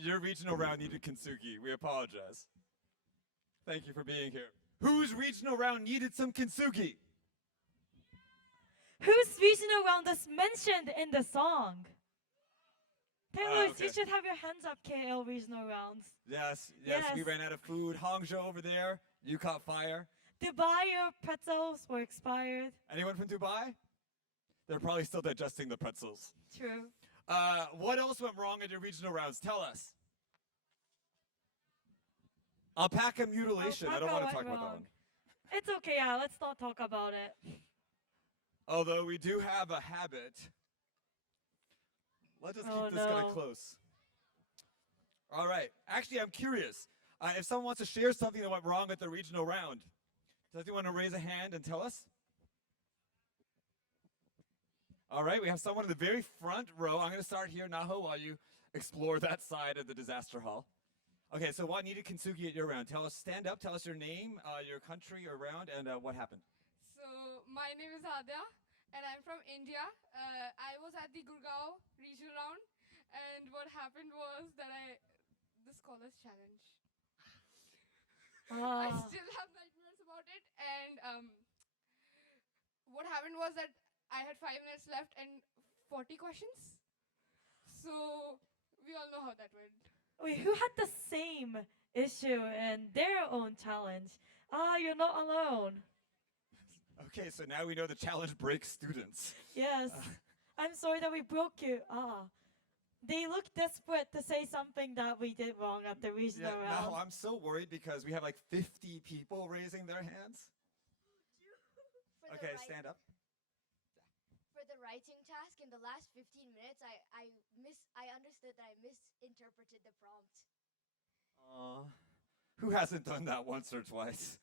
your regional round needed Kintsugi. We apologize. Thank you for being here. Whose regional round needed some Kintsugi? Whose regional round is mentioned in the song? Taylor, okay. you should have your hands up, KL regional rounds. Yes, Yes. we ran out of food. Hangzhou over there, you caught fire. Dubai, your pretzels were expired. Anyone from Dubai? They're probably still digesting the pretzels. True. What else went wrong in your regional rounds? Tell us. Alpaca mutilation. I don't want to talk about that one. It's okay, yeah, let's not talk about it. Although we do have a habit. Let's just keep this kind of close. All right. Actually, I'm curious. If someone wants to share something that went wrong at the regional round, does anyone want to raise a hand and tell us? All right, we have someone in the very front row. I'm going to start here, Naho, while you explore that side of the disaster hall. Okay, so what needed Kintsugi at your round? Tell us, stand up, tell us your name, your country, your round, and what happened. So, my name is Adya, and I'm from India. I was at the Gurgaon regional round, and what happened was that the Scholars Challenge. I still have nightmares about it, and what happened was that I had 5 minutes left and 40 questions. So, we all know how that went. Wait, who had the same issue in their own challenge? You're not alone. Okay, so now we know the challenge breaks students. Yes. I'm sorry that we broke you. They look desperate to say something that we did wrong at the regional round. No, I'm so worried because we have like 50 people raising their hands. Okay, stand up. For the writing task in the last 15 minutes, I understood that I misinterpreted the prompt. Who hasn't done that once or twice?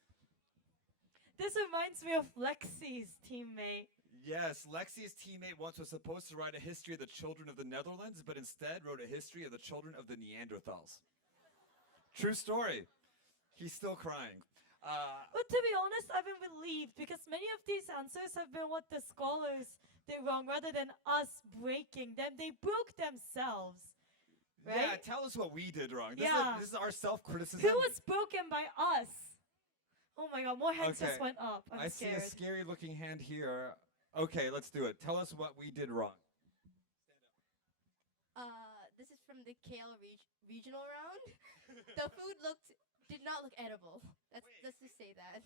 This reminds me of Lexi's teammate. Yes, Lexi's teammate once was supposed to write a history of the children of the Netherlands, but instead wrote a history of the children of the Neanderthals. True story. He's still crying. But to be honest, I've been relieved because many of these answers have been what the scholars did wrong rather than us breaking them. They broke themselves. Right? Yeah, tell us what we did wrong. This is our self-criticism. Who was broken by us? Oh my god, more hands just went up. I'm scared. I see a scary-looking hand here. Okay, let's do it. Tell us what we did wrong. This is from the KL regional round. The food did not look edible. Let's just say that.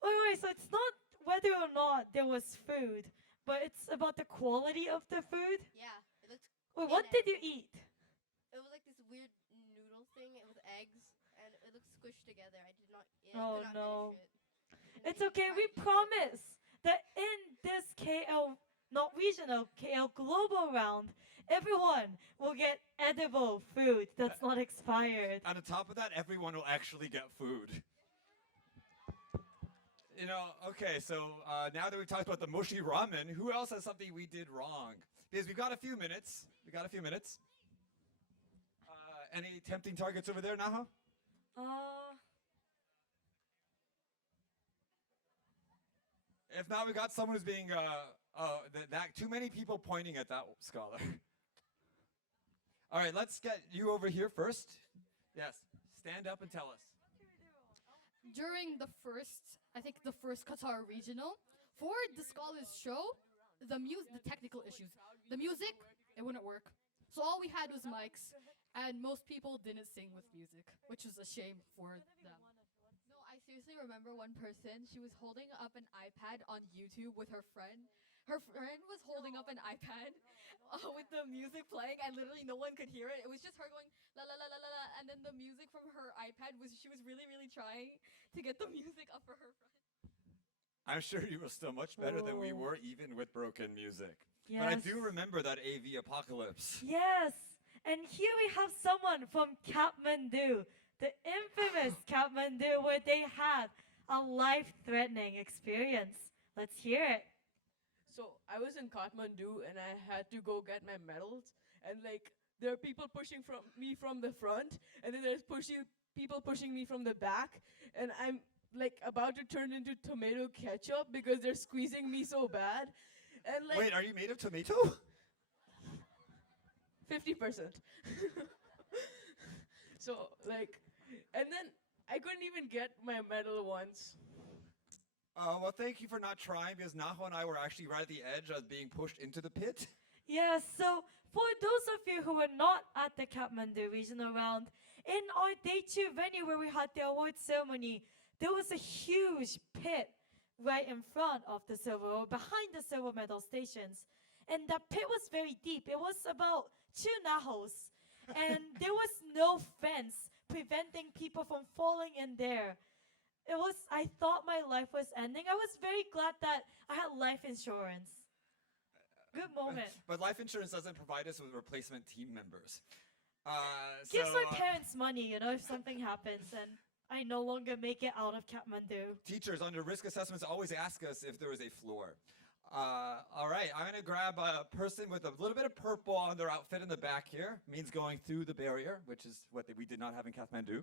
Wait, so it's not whether or not there was food, but it's about the quality of the food? Yeah, it looked. Wait, what did you eat? It was like this weird noodle thing. It was eggs, and it looked squished together. I did not. Oh could not no. finish it. It's okay. We promise that in this KL, not regional, KL global round, everyone will get edible food that's not expired. On the top of that, everyone will actually get food. You know, okay, so now that we've talked about the mushy ramen, who else has something we did wrong? Because we've got a few minutes. Any tempting targets over there, Naha? If not, we got someone who's being, too many people pointing at that scholar. All right, let's get you over here first. Yes, stand up and tell us. During the first Qatar regional, for the scholars show, the technical issues, the music, it wouldn't work. So all we had was mics, and most people didn't sing with music, which was a shame for them. No, I seriously remember one person, she was holding up an iPad on YouTube with her friend. Her friend was holding up an iPad with the music playing, and literally no one could hear it. It was just her going la la la la la la, and then the music from her iPad she was really, really trying to get the music up for her friend. I'm sure you were still much better than we were, even with broken music. Yes. But I do remember that AV apocalypse. Yes, and here we have someone from Kathmandu, the infamous Kathmandu, where they had a life-threatening experience. Let's hear it. So I was in Kathmandu and I had to go get my medals, and like there are people pushing me from the front, and then there's people pushing me from the back, and I'm like about to turn into tomato ketchup because they're squeezing me so bad. And like, wait, are you made of tomato? 50%. So like, and then I couldn't even get my medal once. Well, thank you for not trying because Naho and I were actually right at the edge of being pushed into the pit. Yeah, so for those of you who were not at the Kathmandu regional round, in our day 2 venue where we had the award ceremony, there was a huge pit right in front of the silver or behind the silver medal stations. And that pit was very deep. It was about 2 nahos. And there was no fence preventing people from falling in there. I thought my life was ending. I was very glad that I had life insurance. Good moment. But life insurance doesn't provide us with replacement team members. Gives my parents money, if something happens and I no longer make it out of Kathmandu. Teachers under risk assessments always ask us if there is a floor. All right, I'm going to grab a person with a little bit of purple on their outfit in the back here. Means going through the barrier, which is what we did not have in Kathmandu.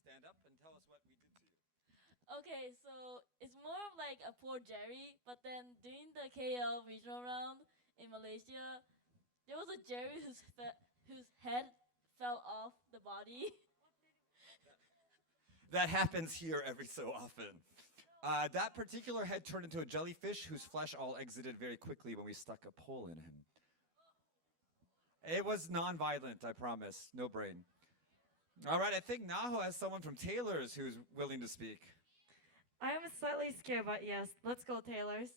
Stand up and tell us what we did to you. Okay, so it's more of like a poor Jerry, but then during the KL regional round in Malaysia, there was a Jerry whose head fell off the body. That happens here every so often. That particular head turned into a jellyfish whose flesh all exited very quickly when we stuck a pole in him. It was non-violent, I promise. No brain. All right, I think Naho has someone from Taylor's who's willing to speak. I am slightly scared, but yes, let's go, Taylor's.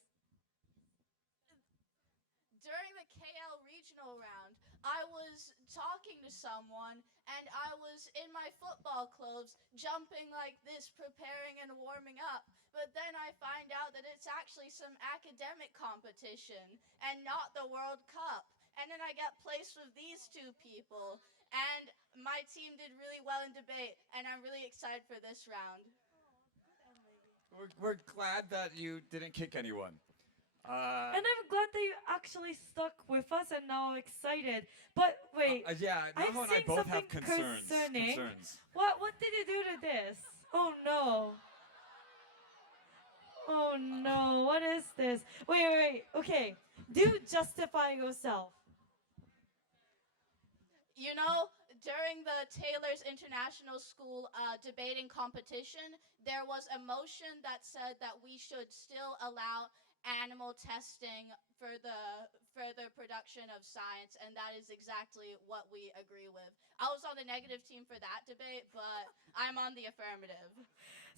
During the KL regional round, I was talking to someone and I was in my football clothes jumping like this, preparing and warming up. But then I find out that it's actually some academic competition and not the World Cup. And then I get placed with these 2 people. And my team did really well in debate, and I'm really excited for this round. We're glad that you didn't kick anyone. And I'm glad that you actually stuck with us and now excited. But wait, Yeah, I'm Naho and I seeing both something have concerns. concerning. Concerns. What did you do to this? Oh no. Oh no, what is this? Wait. Okay, do justify yourself. You know, during the Taylor's International School debating competition, there was a motion that said that we should still allow animal testing for the further production of science, and that is exactly what we agree with. I was on the negative team for that debate, but I'm on the affirmative.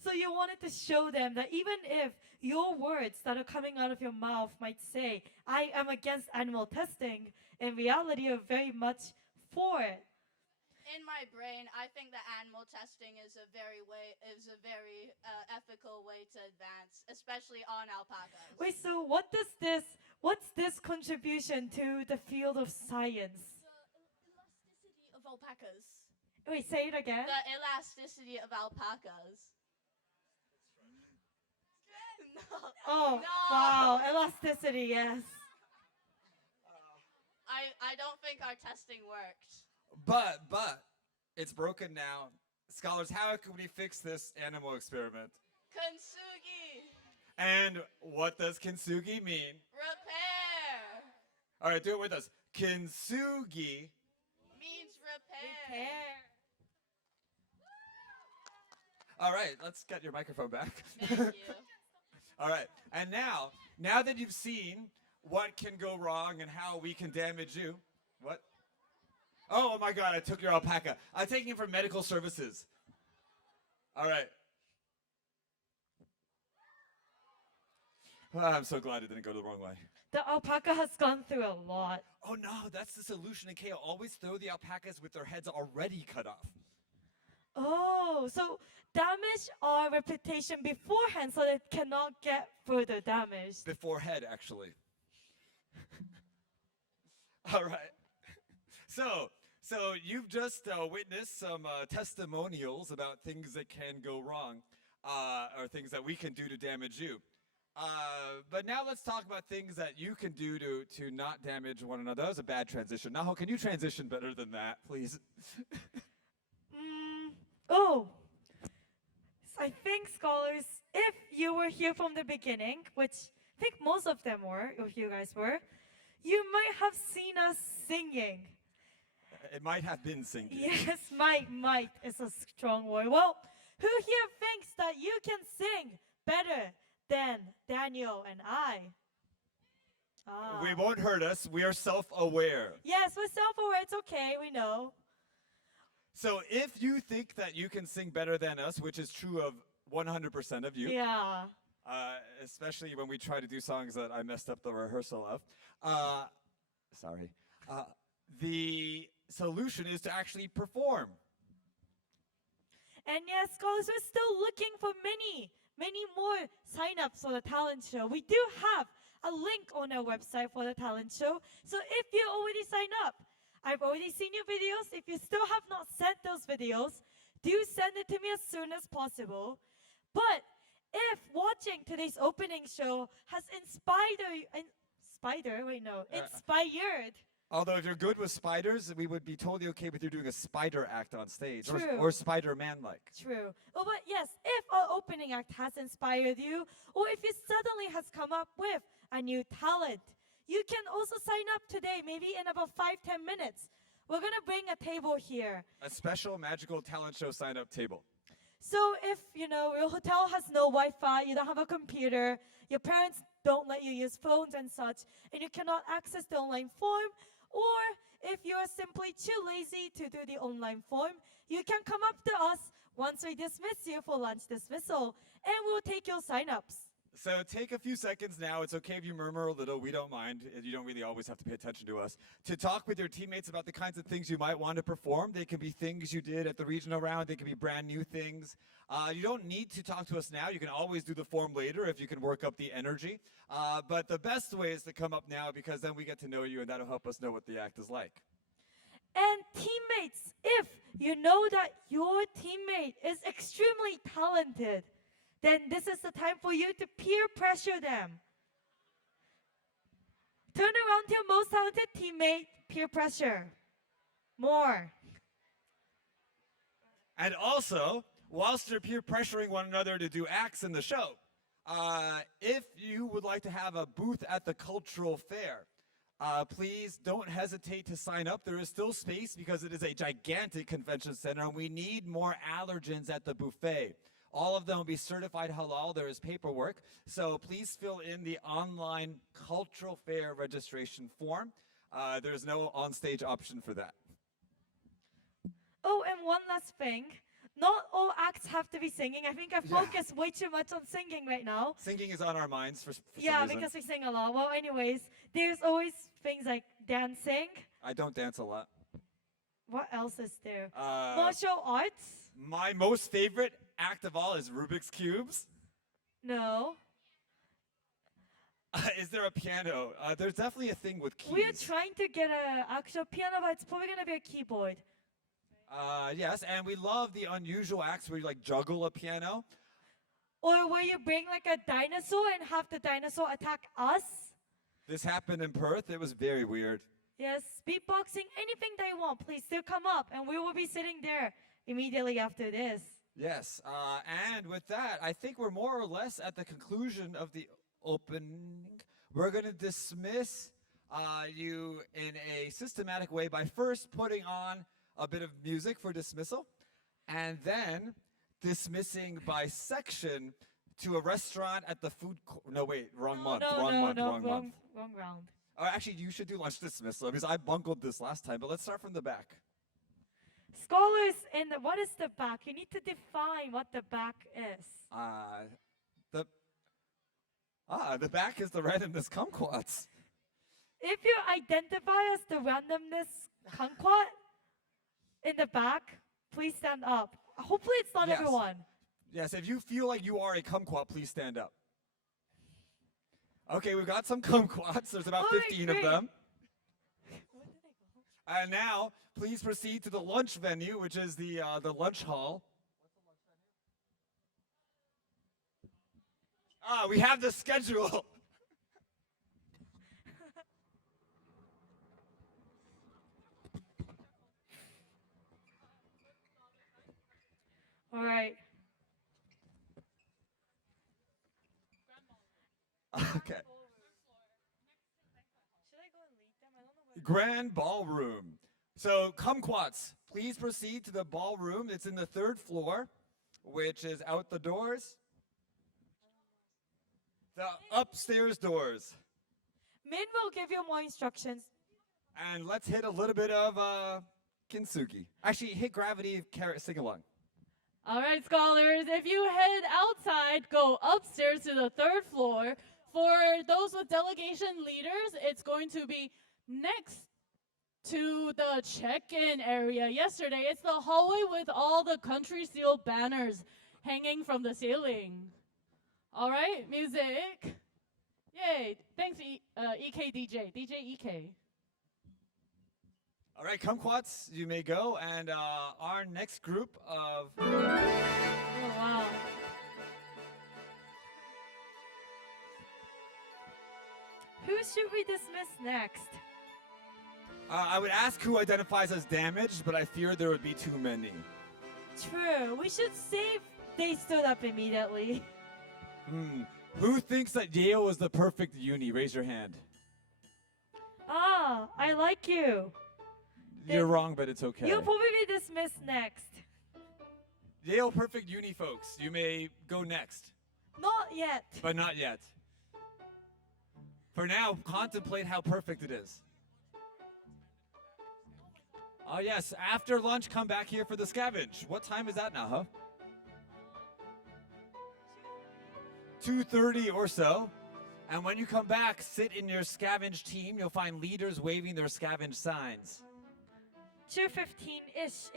So you wanted to show them that even if your words that are coming out of your mouth might say, I am against animal testing, in reality you're very much for it. In my brain, I think that animal testing is a very ethical way to advance, especially on alpacas. Wait, so what's this contribution to the field of science? The elasticity of alpacas. Wait, say it again. The elasticity of alpacas. No. Oh, No. wow, elasticity, yes. I don't think our testing worked. But it's broken now. Scholars, how can we fix this animal experiment? Kintsugi. And what does Kintsugi mean? Repair. All right, do it with us. Kintsugi. Means repair. Repair. All right, let's get your microphone back. Thank you. All right, and now that you've seen what can go wrong and how we can damage you, what? Oh my God, I took your alpaca. I'm taking it for medical services. All right. I'm so glad it didn't go the wrong way. The alpaca has gone through a lot. Oh no, that's the solution in KO. Always throw the alpacas with their heads already cut off. Oh, so damage our reputation beforehand so that it cannot get further damaged. Before head, actually. All right. So you've just witnessed some testimonials about things that can go wrong, or things that we can do to damage you. But now let's talk about things that you can do to not damage one another. That was a bad transition. Naho, can you transition better than that, please? Oh, I think scholars, if you were here from the beginning, which I think most of them were, if you guys were, you might have seen us singing. It might have been singing. Yes, might is a strong word. Well, who here thinks that you can sing better than Daniel and I? Ah. We won't hurt us. We are self-aware. Yes, we're self-aware. It's okay. We know. So if you think that you can sing better than us, which is true of 100% of you, Yeah. especially when we try to do songs that I messed up the rehearsal of, sorry. The solution is to actually perform. And yes, scholars, we're still looking for many more sign-ups for the talent show. We do have a link on our website for the talent show. So if you already signed up, I've already seen your videos. If you still have not sent those videos, do send it to me as soon as possible. But if watching today's opening show has inspired, Although if you're good with spiders, we would be totally okay with you doing a spider act on stage. True. Or Spider-Man-like. True. Oh, but yes, if our opening act has inspired you, or if you suddenly has come up with a new talent, you can also sign up today, maybe in about 5-10 minutes. We're going to bring a table here. A special magical talent show sign-up table. So if, your hotel has no Wi-Fi, you don't have a computer, your parents don't let you use phones and such, and you cannot access the online form, or if you're simply too lazy to do the online form, you can come up to us once we dismiss you for lunch dismissal, and we'll take your sign-ups. So take a few seconds now. It's okay if you murmur a little. We don't mind. You don't really always have to pay attention to us. To talk with your teammates about the kinds of things you might want to perform. They can be things you did at the regional round. They can be brand new things. You don't need to talk to us now. You can always do the form later if you can work up the energy. But the best way is to come up now, because then we get to know you and that'll help us know what the act is like. And teammates, if you know that your teammate is extremely talented, then this is the time for you to peer pressure them. Turn around to your most talented teammate, peer pressure. More. And also, whilst you're peer pressuring one another to do acts in the show, if you would like to have a booth at the cultural fair, please don't hesitate to sign up. There is still space because it is a gigantic convention center and we need more allergens at the buffet. All of them will be certified halal. There is paperwork. So please fill in the online cultural fair registration form. There's no on-stage option for that. Oh, and one last thing. Not all acts have to be singing. I think I focus way too much on singing right now. Singing is on our minds for some Yeah, reason. because we sing a lot. Well, anyways, there's always things like dancing. I don't dance a lot. What else is there? Martial arts? My most favorite act of all is Rubik's Cubes. No. Is there a piano? There's definitely a thing with keys. We are trying to get an actual piano, but it's probably going to be a keyboard. Yes, and we love the unusual acts where you like juggle a piano. Or where you bring like a dinosaur and have the dinosaur attack us. This happened in Perth. It was very weird. Yes, beatboxing, anything they want, please do come up. And we will be sitting there immediately after this. Yes, and with that, I think we're more or less at the conclusion of the opening. We're going to dismiss you in a systematic way by first putting on a bit of music for dismissal, and then dismissing by section to a restaurant at the food court. No, wait, wrong month. Wrong round. Oh, actually, you should do lunch dismissal because I bungled this last time, but let's start from the back. Scholars, what is the back? You need to define what the back is. The back is the randomness kumquats. If you identify as the randomness kumquat in the back, please stand up. Hopefully it's not Yes. everyone. Yes, if you feel like you are a kumquat, please stand up. Okay, we've got some kumquats. There's about All right, 15 great. of them. And now, please proceed to the lunch venue, which is the lunch hall. We have the schedule. All right. Okay. Grand ballroom. So, kumquats, please proceed to the ballroom. It's in the 3rd floor, which is out the doors. The upstairs doors. Min will give you more instructions. And let's hit a little bit of Kintsugi. Actually, hit gravity, sing along. All right, scholars, if you head outside, go upstairs to the 3rd floor. For those with delegation leaders, it's going to be next to the check-in area. Yesterday, it's the hallway with all the country seal banners hanging from the ceiling. All right, music. Yay, thanks EK DJ, DJ EK. All right, kumquats, you may go. And our next group of... Oh, wow. Who should we dismiss next? I would ask who identifies as damaged, but I fear there would be too many. True. We should save. They stood up immediately. Who thinks that Yale was the perfect uni? Raise your hand. Ah, I like you. You're wrong, but it's okay. You'll probably be dismissed next. Yale perfect uni folks, you may go next. Not yet. But not yet. For now, contemplate how perfect it is. Oh yes, after lunch, come back here for the scavenge. What time is that now, huh? 2:30 or so. And when you come back, sit in your scavenge team. You'll find leaders waving their scavenge signs. 2:15-ish